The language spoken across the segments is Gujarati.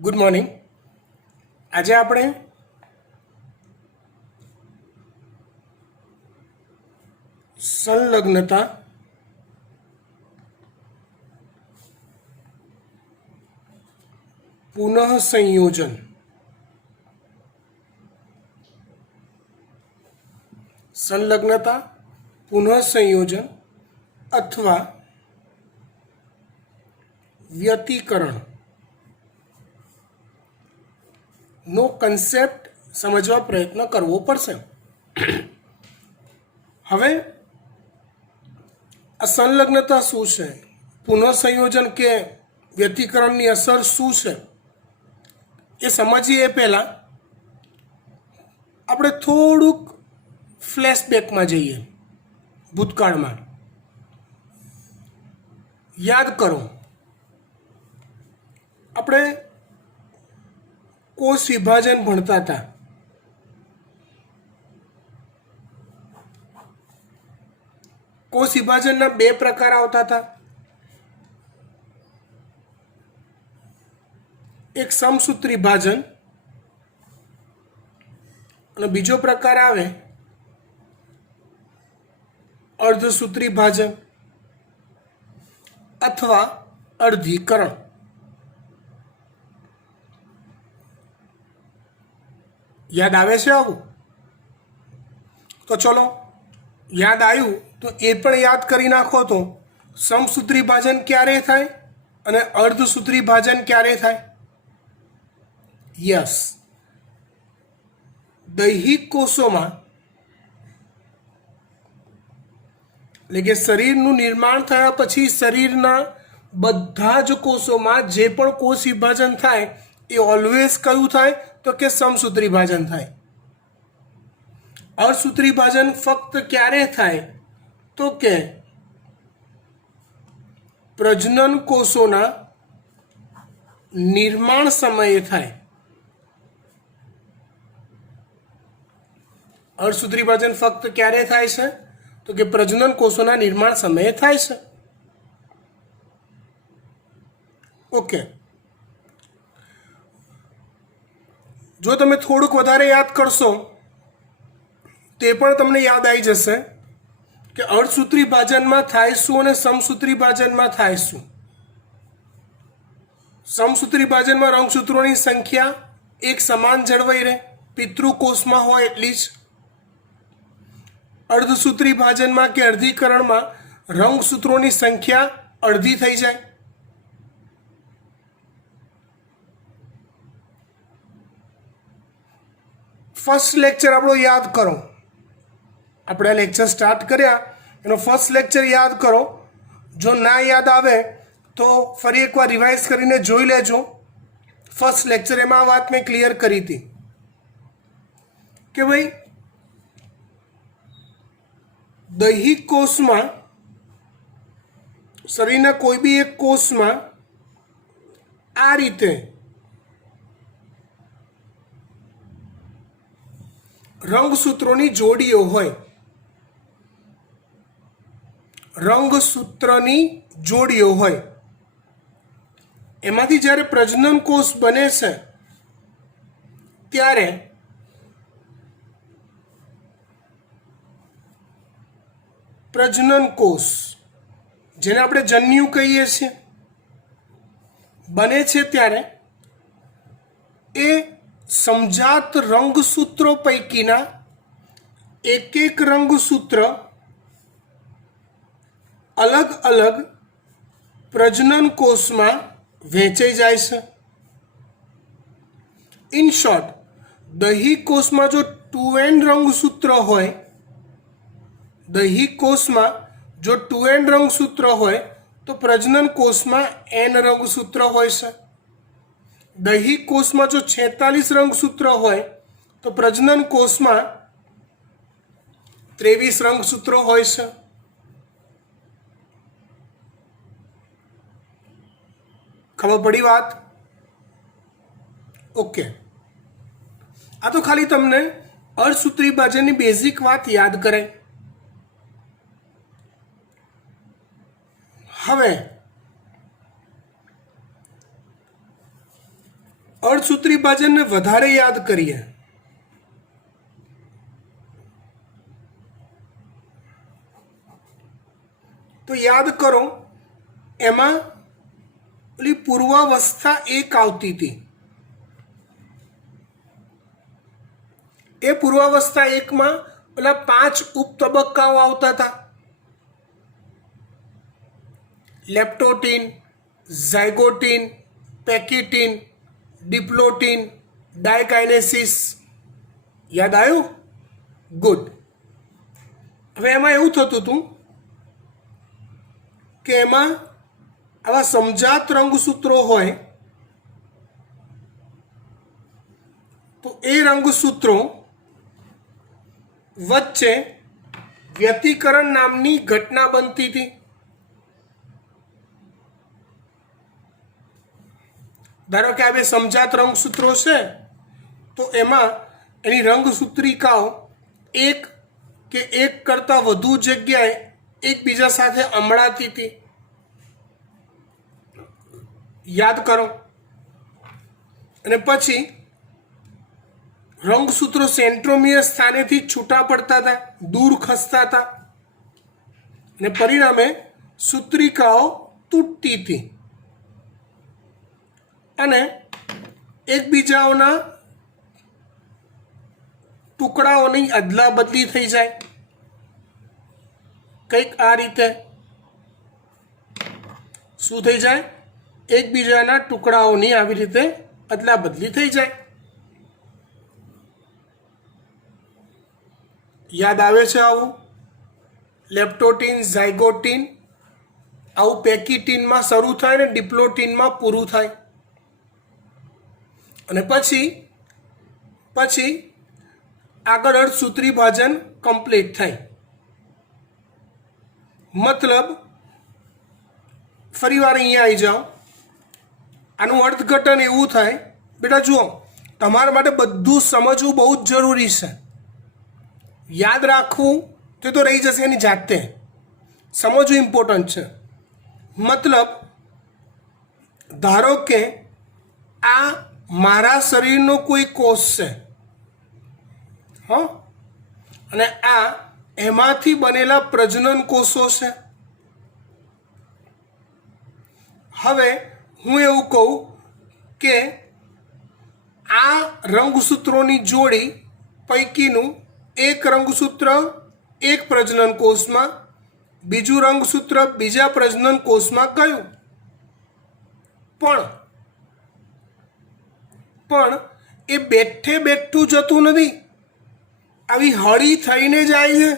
Good morning. આજે આપણે સંલગ્નતા પુનઃસંયોજન સંલગ્નતા પુનઃસંયોજન અથવા વ્યતિકરણ નો કન્સેપ્ટ સમજવા પ્રયત્ન કરવો પડશે. હવે આ સંલગ્નતા શું છે, પુનઃસંયોજન કે વ્યતિકરણની અસર શું છે એ સમજીએ પહેલાં આપણે થોડુંક ફ્લેશબેકમાં જઈએ, ભૂતકાળમાં. યાદ કરો, આપણે કોષ વિભાજન ભણતા હતા. કોષ વિભાજનના બે પ્રકાર આવતા હતા. એક સમસૂત્રી વિભાજન અને બીજો પ્રકાર આવે અર્ધસૂત્રી વિભાજન અથવા અર્ધીકરણ. યાદ આવે છે આવું? તો ચલો, યાદ આવ્યું તો એ પણ યાદ કરી નાખો. તો સમસૂત્રી વિભાજન ક્યારે થાય અને અર્ધસૂત્રી વિભાજન ક્યારે થાય? યસ, દૈહિક કોષોમાં એટલે કે શરીરનું નિર્માણ થયા પછી શરીરના બધા જ કોષોમાં જે પણ કોષ વિભાજન થાય એ ઓલવેઝ કયું થાય? તો કે સમસૂત્રી વિભાજન થાય. અર્ધસૂત્રી વિભાજન ફક્ત ક્યારે થાય? તો કે પ્રજનન કોષોના નિર્માણ સમયે થાય. અર્ધસૂત્રી વિભાજન ફક્ત ક્યારે થાય છે? તો કે પ્રજનન કોષોના નિર્માણ સમયે થાય છે. ઓકે, જો તમે થોડુંક વધારે યાદ કરશો તે પણ તમને યાદ આવી જશે કે અર્ધસૂત્રી વિભાજનમાં થાય શું અને સમસૂત્રી વિભાજનમાં થાય શું. સમસૂત્રી વિભાજનમાં રંગસૂત્રોની સંખ્યા એક સમાન જળવાઈ રહે, પિતૃકોષમાં હોય એટલી જ. અર્ધસૂત્રી વિભાજનમાં કે અર્ધીકરણમાં રંગસૂત્રોની સંખ્યા અડધી થઈ જાય. ફર્સ્ટ લેક્ચર આપણો યાદ કરો. આપણે લેક્ચર સ્ટાર્ટ કર્યા એનો ફર્સ્ટ લેક્ચર યાદ કરો. જો ના યાદ આવે તો ફરી એકવાર રિવાઇઝ કરીને જોઈ લેજો. ફર્સ્ટ લેક્ચર એમાં આ વાત મેં ક્લિયર કરી હતી કે ભાઈ દૈહિક કોષમાં, શરીરના કોઈ બી એક કોષમાં આ રીતે રંગસૂત્રોની જોડીઓ હોય. રંગસૂત્રની જોડીઓ હોય. એમાંથી જ્યારે પ્રજનન કોષ બને છે ત્યારે પ્રજનન કોષ, જેને આપણે જન્યુ કહીએ છીએ, બને છે ત્યારે એ સમજાત રંગસૂત્રો પૈકીના એક એક રંગસૂત્ર અલગ અલગ પ્રજનન કોષમાં વહેંચાઈ જાય છે. ઇન શોર્ટ, દૈહિક કોષમાં જો 2n રંગસૂત્ર હોય, દૈહિક કોષમાં જો 2n રંગસૂત્ર હોય તો પ્રજનન કોષમાં n રંગસૂત્ર હોય છે. દૈહિક કોષમાં જો 46 રંગસૂત્ર હોય તો પ્રજનન કોષમાં 23 રંગસૂત્રો હોય છે. ખબર પડી વાત? ઓકે, આ તો ખાલી તમને અર્ધસૂત્રી વિભાજનની બેઝિક વાત યાદ કરાય. હવે અર્ધસૂત્રી ભાજનને વધારે યાદ કરીએ તો યાદ કરો, એમાં પેલી પૂર્વાવસ્થા એક આવતી હતી. એ પૂર્વાવસ્થા એકમાં પેલા 5 ઉપતબક્કાઓ આવતા હતા: લેપ્ટોટીન, ઝાયગોટીન, પેકિટીન, ડિપ્લોટીન, ડાયકાઇનેસિસ. યાદ આવ્યું? ગુડ. હવે એમાં એવું થતું હતું કે એમાં આવા સમજાત રંગસૂત્રો હોય તો એ રંગસૂત્રો વચ્ચે વ્યતિકરણ નામની ઘટના બનતી હતી. ધારો કે આ બે સમજાત રંગસૂત્રો છે તો એમાં એની રંગસૂત્રિકાઓ એક કે એક કરતાં વધુ જગ્યાએ એકબીજા સાથે અમળાતી હતી. યાદ કરો. અને પછી રંગસૂત્રો સેન્ટ્રોમિયર સ્થાનેથી છૂટા પડતા હતા, દૂર ખસતા હતા, અને પરિણામે સૂત્રિકાઓ તૂટતી હતી અને એકબીજાના ટુકડાઓની અદલા બદલી થઈ જાય. કંઈક આ રીતે શું થઈ જાય? એકબીજાના ટુકડાઓની આવી રીતે અદલા બદલી થઈ જાય. યાદ આવે છે આવું? લેપ્ટોટીન, ઝાયગોટીન, આવું પેકિટીનમાં શરૂ થાય ને ડિપ્લોટીનમાં પૂરું થાય. અને પછી આગળ અર્ધસૂત્રી ભાજન કમ્પ્લીટ થાય. મતલબ ફરીવાર અહીંયા આવી જાઓ. આનું અર્થઘટન એવું થાય, બેટા જુઓ, તમારા માટે બધું સમજવું બહુ જ જરૂરી છે. યાદ રાખવું તો રહી જશે એની જાતે, સમજવું ઇમ્પોર્ટન્ટ છે. મતલબ ધારો કે આ મારા શરીરનો કોઈ કોષ છે, અને આ એમાંથી બનેલા પ્રજનન કોષો છે. હવે હું એવું કહું કે આ રંગસૂત્રોની જોડી પૈકીનું એક રંગસૂત્ર એક પ્રજનન કોષમાં, બીજું રંગસૂત્ર બીજા પ્રજનન કોષમાં ગયું, પણ એ બેઠે બેઠું જતું નથી, આવી હળી થઈને જાય છે.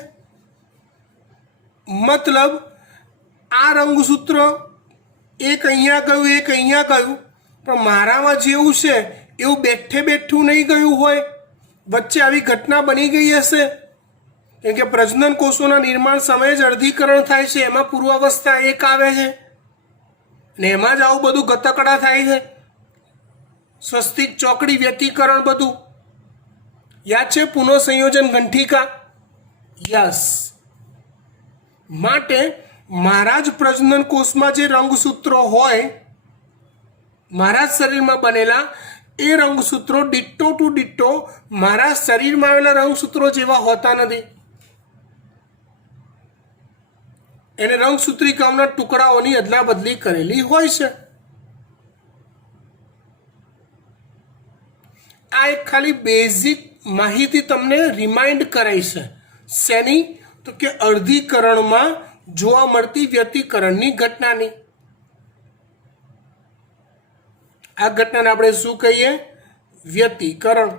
મતલબ આ રંગસૂત્ર એક અહીંયા ગયું, એક અહીંયા ગયું, પણ મારામાં જેવું છે એવું બેઠે બેઠું નહીં ગયું હોય. વચ્ચે આવી ઘટના બની ગઈ હશે, કેમ કે પ્રજનન કોષોના નિર્માણ સમયે જ અર્ધીકરણ થાય છે. એમાં પૂર્વાવસ્થા એક આવે છે ને એમાં જ આવું બધું ગતકડા થાય છે. સ્વસ્તિક, ચોકડી, વ્યતિકરણ બધું યાદ છે? પુનઃસંયોજન, ગંઠિકા. યસ. માટે મારા જ પ્રજનન કોષમાં જે રંગસૂત્રો હોય, મારા જ શરીરમાં બનેલા, એ રંગસૂત્રો ડિટ્ટો ટુ ડિટ્ટો મારા શરીરમાં આવેલા રંગસૂત્રો જેવા હોતા નથી. એને રંગસૂત્રિકાઓના ટુકડાઓની અદલા બદલી કરેલી હોય છે. આ એક ખાલી બેઝિક માહિતી તમને રિમાઇન્ડ કરાઈ છે. શેની? તો કે અર્ધીકરણમાં જોવા મળતી વ્યતિકરણની ઘટનાની. આ ઘટનાને આપણે શું કહીએ? વ્યતિકરણ.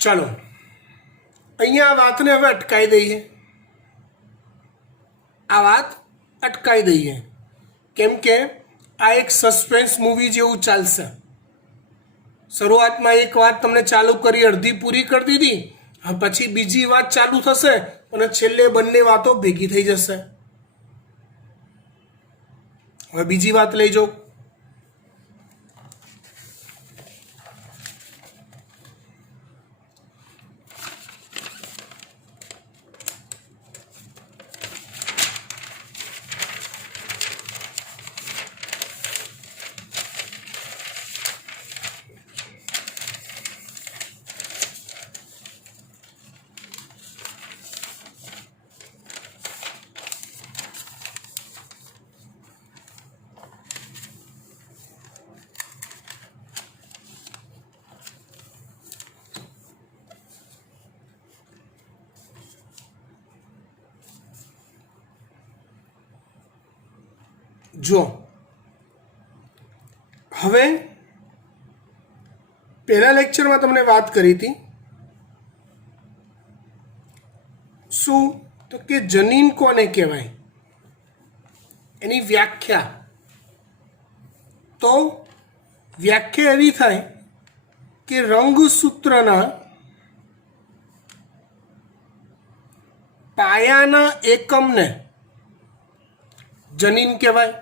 ચલો, અહીંયા આ વાતને હવે અટકાવી દઈએ. આ વાત અટકાવી દઈએ, કેમ કે આ એક સસ્પેન્સ મૂવી જેવું ચાલશે. શરૂઆતમાં એક વાત તમને ચાલુ કરી, અડધી પૂરી કરી દીધી, પછી બીજી વાત ચાલુ થશે અને છેલ્લે બંને વાતો ભેગી થઈ જશે. હવે બીજી વાત લઈ જાઓ. જો હવે પહેલા લેક્ચરમાં તમને વાત કરી હતી શું તો કે જનીન કોને કહેવાય એની વ્યાખ્યા તો વ્યાખ્યા એવી થાય કે રંગસૂત્રના પાયાના એકમને જનીન કહેવાય.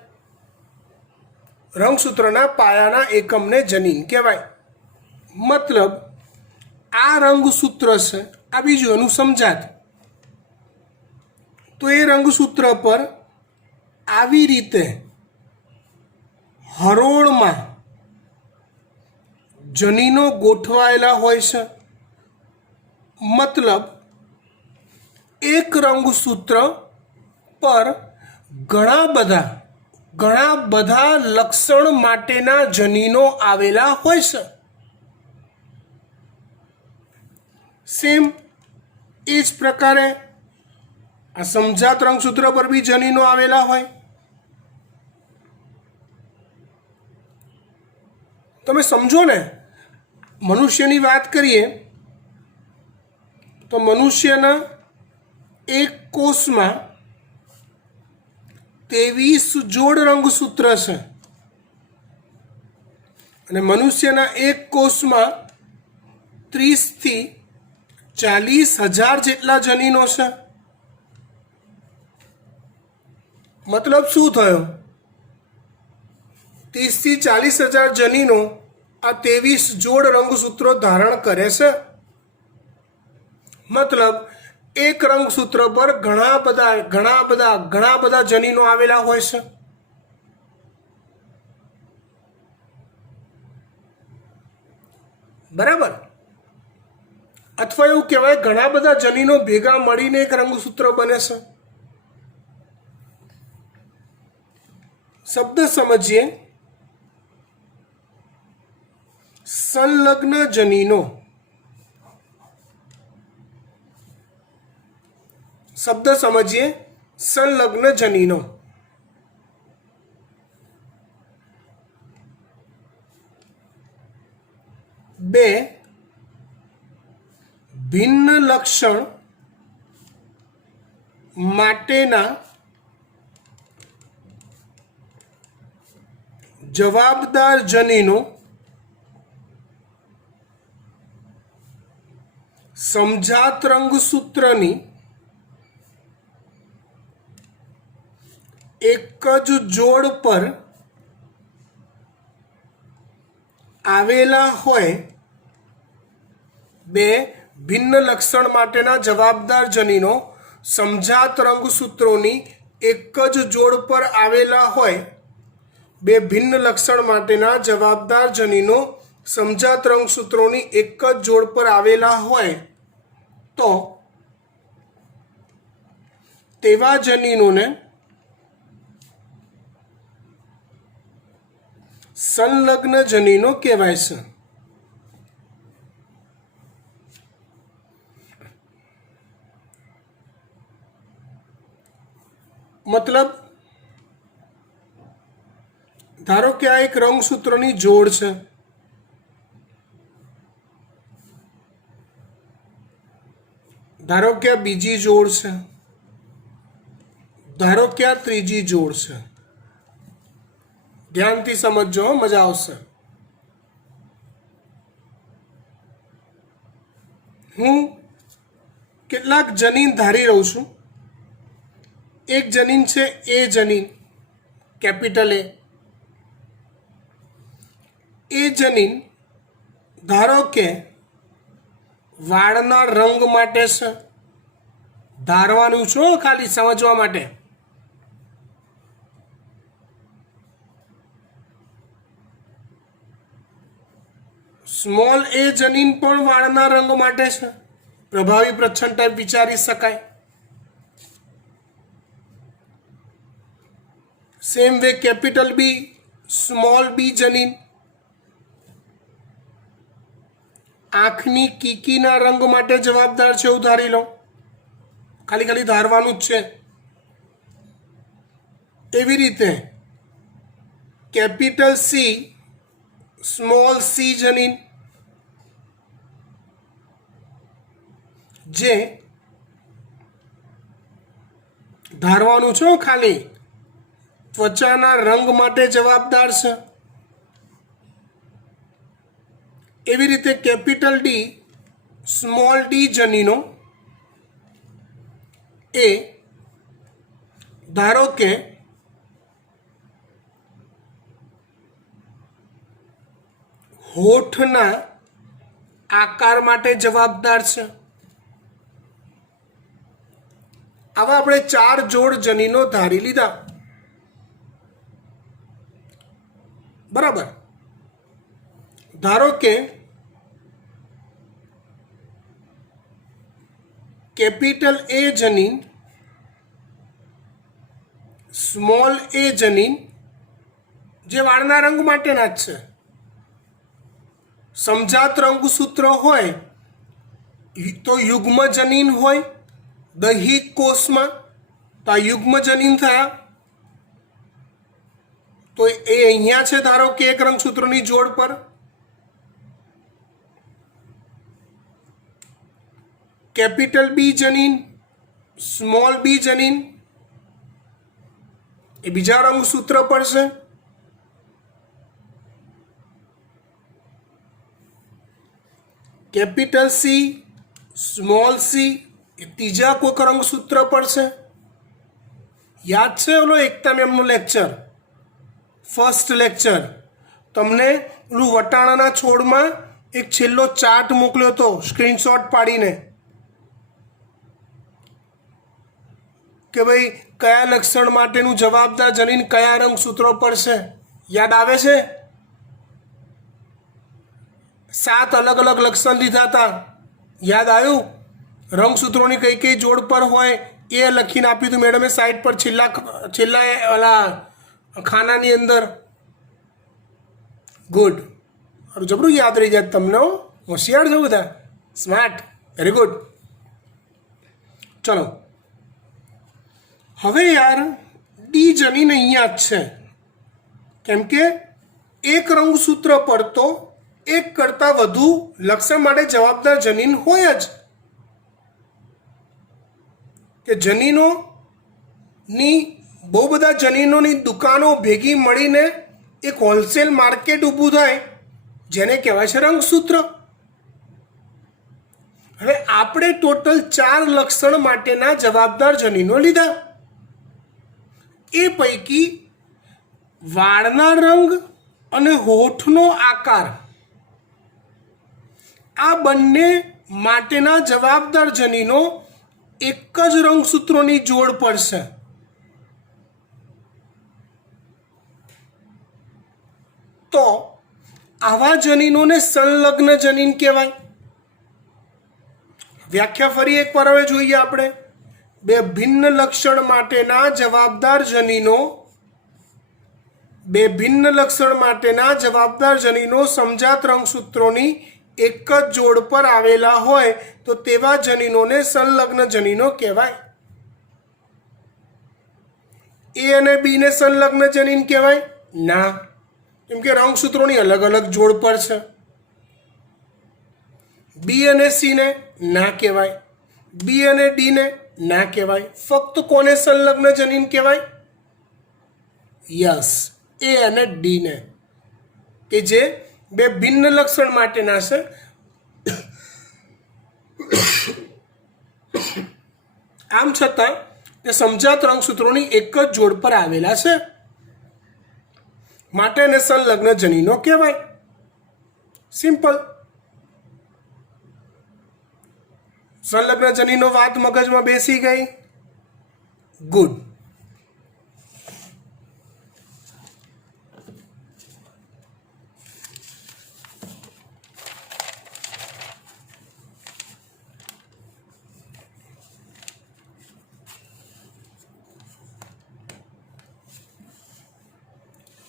રંગસૂત્રના પાયાના એકમને જનીન કહેવાય. મતલબ આ રંગસૂત્ર છે, આ બીજું એનું સમજાત. તો એ રંગસૂત્ર પર આવી રીતે હરોળમાં જનીનો ગોઠવાયેલા હોય છે. મતલબ એક રંગસૂત્ર પર ઘણા બધા લક્ષણ માટેના જનીનો આવેલા હોય છે. સેમ એ જ પ્રકારે આ સમજાત રંગસૂત્ર પર બી જનીનો આવેલા હોય. તમે સમજો ને, મનુષ્યની વાત કરીએ તો મનુષ્યના એક કોષમાં 23 જોડ રંગસૂત્ર છે અને મનુષ્યના એક કોષમાં 30 થી 40,000 જેટલા જનીનો છે. મતલબ શું થયો? 30 થી 40,000 જનીનો આ 23 જોડ રંગસૂત્રો ધારણ કરે છે. મતલબ એક રંગસૂત્ર પર ઘણા બધા જનીનો આવેલા હોય છે. બરાબર? અથવા એવું કહેવાય ઘણા બધા જનીનો ભેગા મળીને એક રંગસૂત્ર બને છે. શબ્દ સમજીએ. સંલગ્ન જનીનો. શબ્દ સમજીએ. સંલગ્ન જનીનો. બે ભિન્ન લક્ષણ માટેના જવાબદાર જનીનો સમજાત રંગસૂત્રની એક જ જોડ પર આવેલા હોય. બે ભિન્ન લક્ષણ માટેના જવાબદાર જનીનો સમજાત રંગસૂત્રોની એક જ જોડ પર આવેલા હોય. બે ભિન્ન લક્ષણ માટેના જવાબદાર જનીનો સમજાત રંગસૂત્રોની એક જ જોડ પર આવેલા હોય તો તેવા જનીનોને સંલગ્ન જનીનો કહેવાય છે. મતલબ ધારો કે આ એક રંગસૂત્રની જોડ છે. ધારો કે આ બીજી જોડ છે. ધારો કે આ ત્રીજી જોડ છે. ધ્યાનથી સમજજો, મજા આવશે. હું કેટલાક જનીન ધારી રહું છું. એક જનીન છે એ જનીન, કેપિટલ એ. એ જનીન ધારો કે વાળના રંગ માટે છે. ધારવાનું છું, ખાલી સમજવા માટે. સ્મોલ એ જનીન પણ વાળના રંગ માટે છે. પ્રભાવી પ્રચ્છન્ન ટાઈપ વિચારી શકાય. Same way capital B, small B જનીન આંખની કીકીના રંગ માટે જવાબદાર છે એવું ધારી લો. ખાલી ધારવાનું જ છે. એવી રીતે કેપિટલ સી સ્મોલ સી જનીન જે ધારવાનું છે ખાલી ત્વચાના રંગ માટે જવાબદાર છે. એવી રીતે કેપિટલ ડી સ્મોલ ડી જનીનો એ ધારો કે હોઠના આકાર માટે જવાબદાર છે. આવા આપણે 4 જોડ જનીનો ધારી લીધા. બરાબર. ધારો કે કેપિટલ એ જનીન સ્મોલ એ જનીન જે વાળના રંગ માટેના જ છે. સમજાત રંગસૂત્ર હોય તો યુગ્મ જનીન હોય દૈહિક કોષમાં, તો આ યુગ્મ જનીન થયા. તો એ અહીંયા છે ધારો કે એક રંગસૂત્રની જોડ પર. કેપિટલ બી જનીન સ્મોલ બી જનીન એ બીજા રંગસૂત્ર પર છે. કેપિટલ સી સ્મોલ સી એ ત્રીજા કોઈક રંગસૂત્ર પર છે. યાદ છે ઓલો એકતા મેમનો લેક્ચર, ફર્સ્ટ લેક્ચર? તમને ઓલું વટાણાના છોડમાં એક છેલ્લો ચાર્ટ મોકલ્યો હતો સ્ક્રીનશોટ પાડીને કે ભાઈ કયા લક્ષણ માટેનું જવાબદાર જનીન કયા રંગસૂત્રો પર છે. યાદ આવે છે? 7 અલગ અલગ લક્ષણ લીધા હતા. યાદ આવ્યું? રંગસૂત્રોની કઈ કઈ જોડ પર હોય એ લખીને આપ્યું હતું મેડમે સાઈડ પર છેલ્લા ઓલા ખાનાની અંદર. ગુડ. જબરું યાદ રહી જાય તમને. હોશિયાર છો બધા, સ્માર્ટ, વેરી ગુડ. ચલો હવે યાર ડી જનીન અહીંયા જ છે, કેમ કે એક રંગસૂત્ર પર તો એક કરતાં વધુ લક્ષણ માટે જવાબદાર જનીન હોય જ. કે જનીનોની બહુ બધા જનીનોની દુકાનો ભેગી મળીને એક હોલસેલ માર્કેટ ઊભું થાય જેને કહેવાય છે રંગસૂત્ર. હવે આપણે ટોટલ 4 લક્ષણ માટેના જવાબદાર જનીનો લીધા. એ પૈકી વાળના રંગ અને હોઠનો આકાર આ બંને માટેના જવાબદાર જનીનો એક જ રંગસૂત્રોની જોડ પર છે. તો આવા જનીનોને સંલગ્ન જનીન કહેવાય. વ્યાખ્યા ફરી એકવાર હવે જોઈએ આપણે. બે ભિન્ન લક્ષણ માટેના જવાબદાર જનીનો સમજાત રંગસૂત્રોની એક જ જોડ પર આવેલા હોય તો તેવા જનીનોને સંલગ્ન જનીનો કહેવાય. એ અને બી ને સંલગ્ન જનીન કહેવાય ના, કેમ કે રંગસૂત્રોની અલગ અલગ જોડ પર છે. બી અને સી ને ના કહેવાય, બી અને ડી ને ના કહેવાય. ફક્ત કોને સંલગ્ન જનીન કહેવાય? યસ, એ અને ડી ને, કે જે બે ભિન્ન લક્ષણ માટેના છે. આમ છતાં તે સમજાત રંગસૂત્રોની એક જ જોડ પર આવેલા છે માટે એને સંલગ્ન જનીનો કહેવાય. સિમ્પલ. સંલગ્ન જનીનો વાત મગજમાં બેસી ગઈ? ગુડ.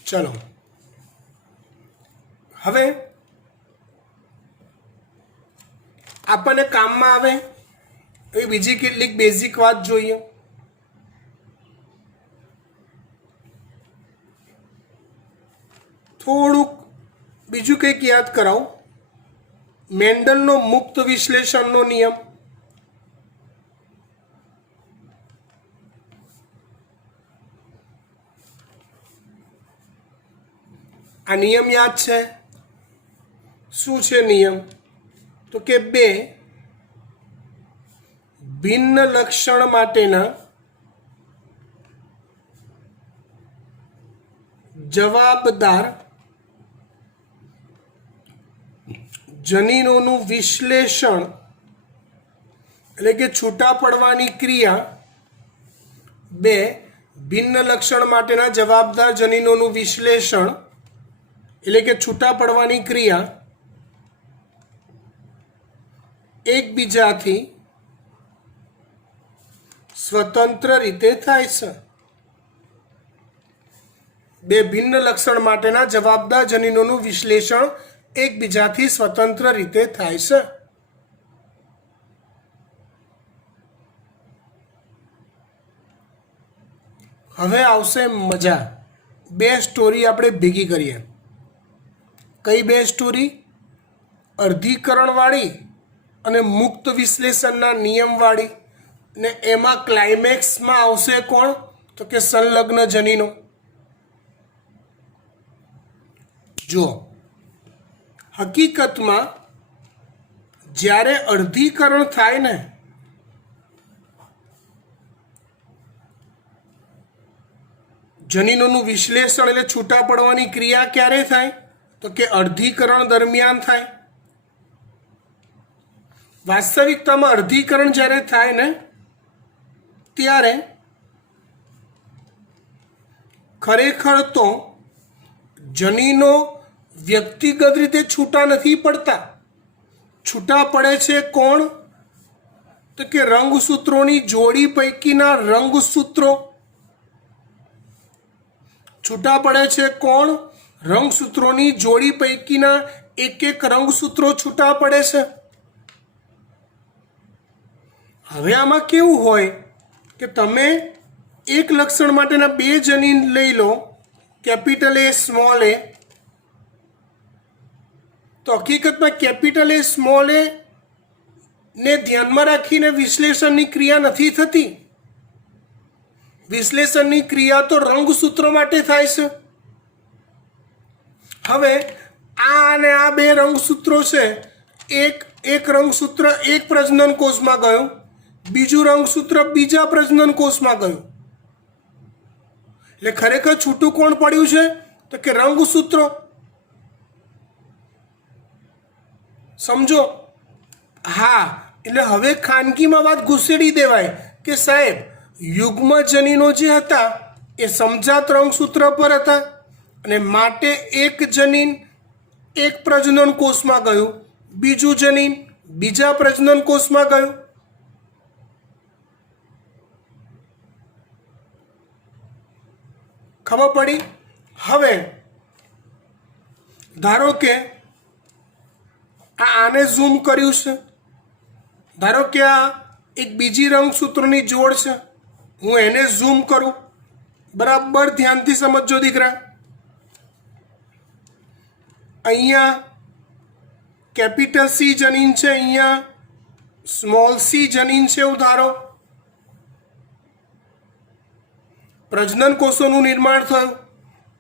ચલો હવે આપણને કામમાં આવે એ બીજી કેટલીક બેઝિક વાત જોઈએ. થોડુંક બીજું કંઈક યાદ કરાવું. મેન્ડલનો મુક્ત વિશ્લેષણનો નિયમ. આ નિયમ યાદ છે? શું છે નિયમ? તો કે બે ભિન્ન લક્ષણ માટેના જવાબદાર જનીનોનું વિશ્લેષણ એટલે કે છૂટા પડવાની ક્રિયા, બે ભિન્ન લક્ષણ માટેના જવાબદાર જનીનોનું વિશ્લેષણ એટલે કે છૂટા પડવાની ક્રિયા એકબીજાથી સ્વતંત્ર રીતે થાય છે. બે ભિન્ન લક્ષણ માટેના જવાબદાર જનીનોનું વિશ્લેષણ એકબીજાથી સ્વતંત્ર રીતે થાય છે. હવે આવશે મજા. બે સ્ટોરી આપણે ભેગી કરીએ. કઈ બે સ્ટોરી? અર્ધીકરણવાળી અને મુક્ત વિશ્લેષણના નિયમવાળી. ને એમાં ક્લાઇમેક્સમાં આવશે કોણ? તો કે સંલગ્ન જનીનો. જો હકીકતમાં જ્યારે અર્ધીકરણ થાય ને, જનીનોનું વિશ્લેષણ એટલે છૂટા પડવાની ક્રિયા ક્યારે થાય? તો કે અર્ધીકરણ દરમિયાન થાય. વાસ્તવિકતામાં અર્ધીકરણ જ્યારે થાય ને ત્યારે ખરેખર તો જનીનો વ્યક્તિગત રીતે છૂટા નથી પડતા. છૂટા પડે છે કોણ? તો કે રંગસૂત્રોની જોડી પૈકીના રંગસૂત્રો. છૂટા પડે છે કોણ? રંગસૂત્રોની જોડી પૈકીના એક એક રંગસૂત્રો છૂટા પડે છે. હવે આમાં કેવું હોય કે તમે એક લક્ષણ માટેના બે જનીન લઈ લો, કેપિટલ એ સ્મોલ એ. તો હકીકતમાં કેપિટલ એ સ્મોલ એ ને ધ્યાનમાં રાખીને વિશ્લેષણની ક્રિયા નથી થતી. વિશ્લેષણની ક્રિયા તો રંગસૂત્રો માટે થાય છે. હવે આ અને આ બે રંગસૂત્રો છે. એક રંગસૂત્ર એક પ્રજનન કોષમાં ગયું, બીજું રંગસૂત્ર બીજા પ્રજનન કોષમાં ગયું. એટલે ખરેખર છૂટું કોણ પડ્યું છે? તો કે રંગસૂત્રો. સમજો? હા, એટલે હવે ખાનગીમાં વાત ઘૂસેડી દેવાય કે સાહેબ યુગ્મ જનીનો જે હતા એ સમજાત રંગસૂત્ર પર હતા અને માટે એક જનીન એક પ્રજનન કોષમાં ગયું, બીજું જનીન બીજા પ્રજનન કોષમાં ગયું. ખબર પડી? હવે ધારો કે આને ઝૂમ કર્યું છે. ધારો કે આ એક બીજી રંગસૂત્રોની જોડ છે. હું એને ઝૂમ કરું. બરાબર ધ્યાનથી સમજજો દીકરા. અહીંયા કેપિટલ સી જનીન છે, અહીંયા સ્મોલ સી જનીન છે એવું ધારો. પ્રજનન કોષોનું નિર્માણ થયું.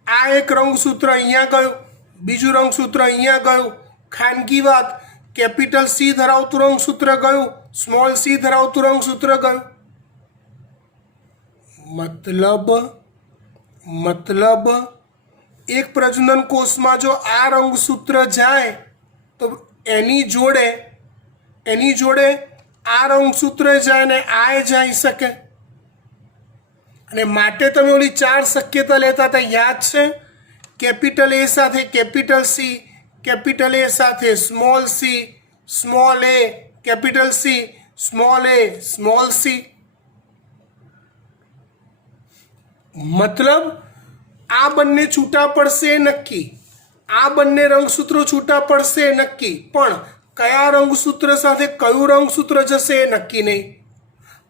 આ એક રંગસૂત્ર અહીંયા ગયું, બીજું રંગસૂત્ર અહીંયા ગયું. ખાનગી વાત, કેપિટલ સી ધરાવતું રંગસૂત્ર ગયું, સ્મોલ સી ધરાવતું રંગસૂત્ર ગયું. મતલબ એક પ્રજનન કોષમાં જો આ રંગસૂત્ર જાય તો એની જોડે આ રંગસૂત્ર જાય ને આ જઈ શકે. અને માટે તમે ઓલી 4 શક્યતા લેતા હતા યાદ છે? કેપિટલ એ સાથે કેપિટલ સી, કેપિટલ એ સાથે સ્મોલ સી, સ્મોલ એ કેપિટલ સી, સ્મોલ એ સ્મોલ સી. મતલબ આ બંને છૂટા પડશે નક્કી, આ બંને રંગસૂત્રો છૂટા પડશે નક્કી, પણ કયા રંગસૂત્ર સાથે કયું રંગસૂત્ર જશે એ નક્કી નહીં.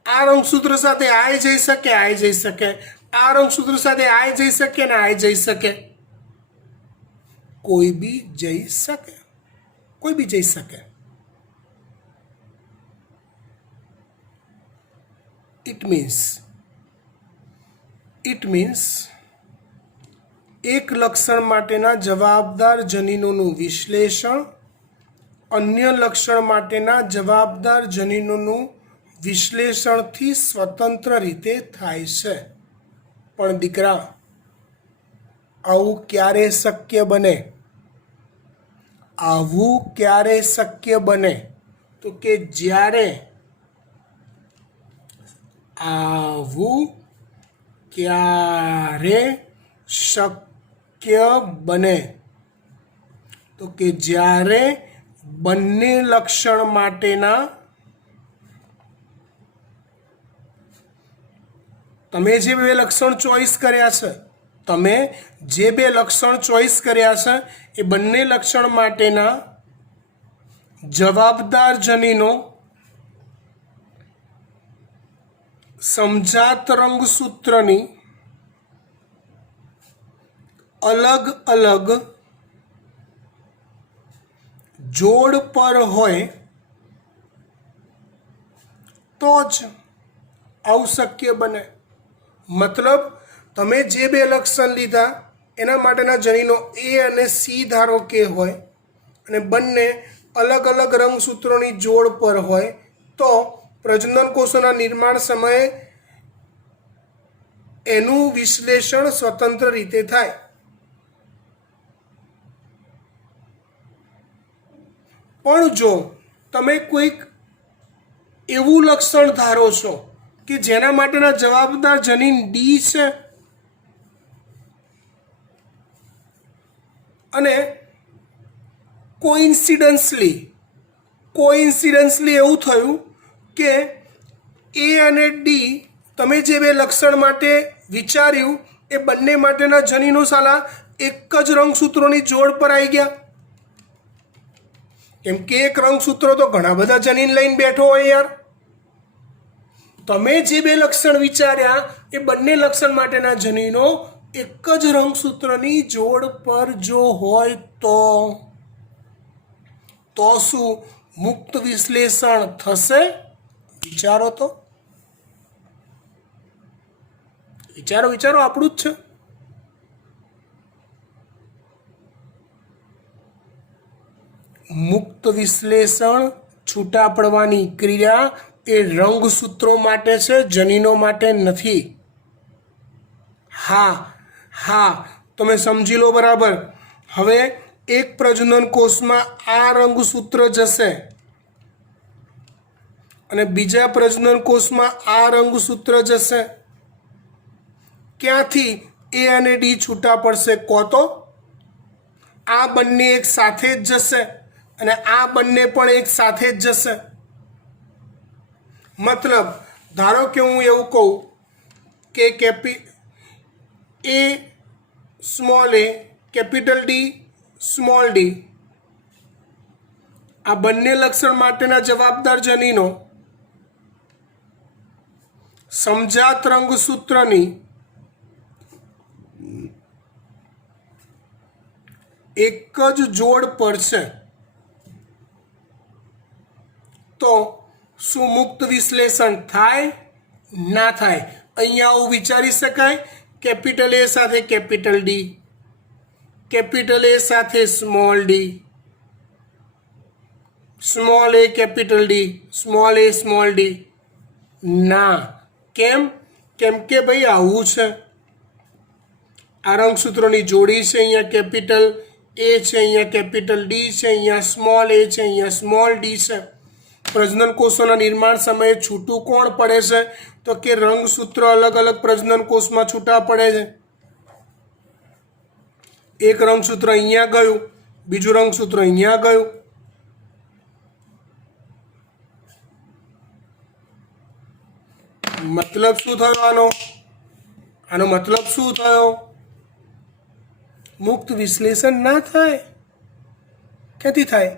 આ રંગસૂત્ર સાથે આ જઈ શકે, આ જઈ શકે, આ રંગસૂત્ર સાથે આ જઈ શકે ને આ જઈ શકે. કોઈ બી જઈ શકે, કોઈ બી જઈ શકે. ઇટ મીન્સ એક લક્ષણ માટેના જવાબદાર જનીનોનું વિશ્લેષણ અન્ય લક્ષણ માટેના જવાબદાર જનીનોનું વિશ્લેષણથી સ્વતંત્ર રીતે થાય છે. પણ દીકરા, આવું ક્યારે શક્ય બને? આવું ક્યારે શક્ય બને? તો કે જ્યારે આવું ક્યારે શક્ય બને? તો કે જ્યારે બંને લક્ષણ માટેના તમે જે બે લક્ષણ ચોઈસ કર્યા છે, તમે જે બે લક્ષણ ચોઈસ કર્યા છે એ બંને લક્ષણ માટેના જવાબદાર જનીનો સમજાત રંગસૂત્રની અલગ અલગ જોડ પર હોય તો જ આવું શક્ય બને. મતલબ તમે જે બે લક્ષણ લીધા એના માટેના જનીનો એ અને સી ધારો કે હોય અને બંને અલગ અલગ રંગસૂત્રોની જોડ પર હોય તો પ્રજનન કોષોના નિર્માણ સમયે એનું વિશ્લેષણ સ્વતંત્ર રીતે થાય. પણ જો તમે કોઈક એવું લક્ષણ ધારો છો કે જેના માટેના જવાબદાર જનીન ડી છે અને કોઇન્સિડન્સલી એવું થયું કે એ અને ડી તમે જે બે લક્ષણ માટે વિચાર્યું એ બંને માટેના જનીનો સાલા એક જ રંગસૂત્રોની જોડ પર આવી ગયા. કેમ કે એક રંગસૂત્ર તો ઘણા બધા જનીન લઈને બેઠો હોય યાર. તમે જે બે લક્ષણ વિચાર્યા એ બંને લક્ષણ માટેના જનીનો એક જ રંગસૂત્રની જોડ પર જો હોય તો શું મુક્ત વિશ્લેષણ થશે? વિચારો તો, વિચારો આપણું જ છે. મુક્ત વિશ્લેષણ છૂટા પડવાની ક્રિયા એ રંગસૂત્રો માટે છે, જનીનો માટે નથી. હા તમે સમજી લો બરાબર. હવે એક પ્રજનન કોષમાં આ રંગસૂત્ર જશે અને બીજા પ્રજનન કોષમાં આ રંગસૂત્ર જશે. ક્યાંથી એ અને ડી છૂટા પડશે? કહો તો. આ બંને એક સાથે જ જશે અને આ બંને પણ એક સાથે જ જશે. મતલબ ધારો કે હું એવું કહું કે એ સ્મોલ એ કેપિટલ ડી સ્મોલ ડી આ બંને લક્ષણ માટેના જવાબદાર જનીનો સમજાત રંગસૂત્રની એક જ જોડ પર છે તો શું મુક્ત વિશ્લેષણ થાય? ના થાય. અહીંયા આવું વિચારી શકાય કેપિટલ એ સાથે કેપિટલ ડી, કેપિટલ એ સાથે સ્મોલ ડી, સ્મોલ એ કેપિટલ ડી, સ્મોલ એ સ્મોલ ડી? ના. કેમ કે ભાઈ આવું છે. આ રંગસૂત્રોની જોડી છે, અહીંયા કેપિટલ એ છે, અહીંયા કેપિટલ ડી છે, અહીંયા સ્મોલ એ છે, અહીંયા સ્મોલ ડી છે. પ્રજનન કોષોના નિર્માણ સમયે છૂટું કોણ પડે છે? તો કે રંગસૂત્ર અલગ અલગ પ્રજનન કોષમાં છૂટા પડે છે. એક રંગસૂત્ર અહીંયા ગયું, બીજું રંગસૂત્ર અહીંયા ગયું. મતલબ શું થયો આનો મતલબ શું થયો? મુક્ત વિશ્લેષણ ના થાય. ક્યાંથી થાય?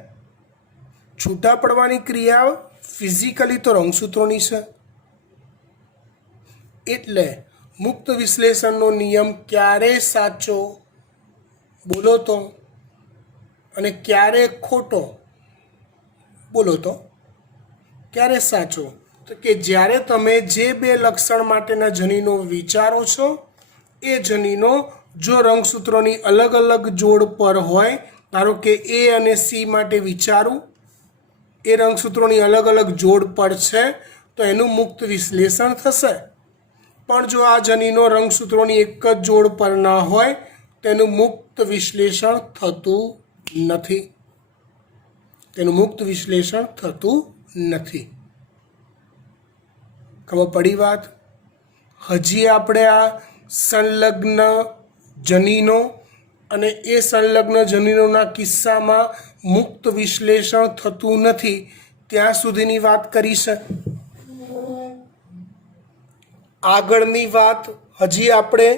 છૂટા પડવાની ક્રિયા ફિઝિકલી તો રંગસૂત્રોની છે. એટલે મુક્ત વિશ્લેષણનો નિયમ ક્યારે સાચો? બોલો તો. અને ક્યારે ખોટો? બોલો તો ક્યારે સાચો? તો કે જ્યારે તમે જે બે લક્ષણ માટેના જનીનો વિચારો છો એ જનીનો જો રંગસૂત્રોની અલગ અલગ જોડ પર હોય, ધારો કે એ અને સી માટે વિચારું, એ રંગસૂત્રોની અલગ અલગ જોડ પર છે તો એનું મુક્ત વિશ્લેષણ થશે. પણ જો આ જનીનો રંગસૂત્રોની એક જ જોડ પર ના હોય તેનું મુક્ત વિશ્લેષણ થતું નથી. તેનું મુક્ત વિશ્લેષણ થતું નથી. ખબર પડી વાત? હજી આપણે આ સંલગ્ન જનીનો અને એ સંલગ્ન જનીનોના કિસ્સામાં મુક્ત વિશ્લેષણ થતું નથી ત્યાં સુધીની વાત કરી છે. આગળની વાત હજી આપણે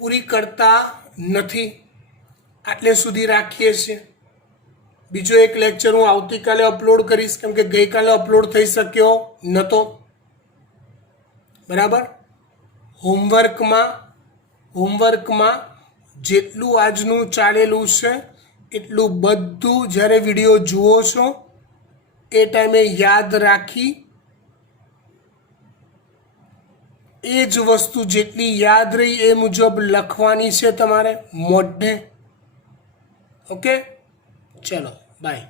પૂરી કરતા નથી, આટલે સુધી રાખીએ છીએ. બીજો એક લેક્ચર હું આવતીકાલે અપલોડ કરીશ, કેમ કે ગઈકાલે અપલોડ થઈ શક્યો નહોતો. બરાબર? હોમવર્કમાં જેટલું આજનું ચાલેલું છે એટલું બધું જ્યારે વિડીયો જુઓ છો એ ટાઈમે યાદ રાખી એ જ વસ્તુ જેટલી યાદ રહી એ મુજબ લખવાની છે તમારે મોઢે. ઓકે, ચલો બાય.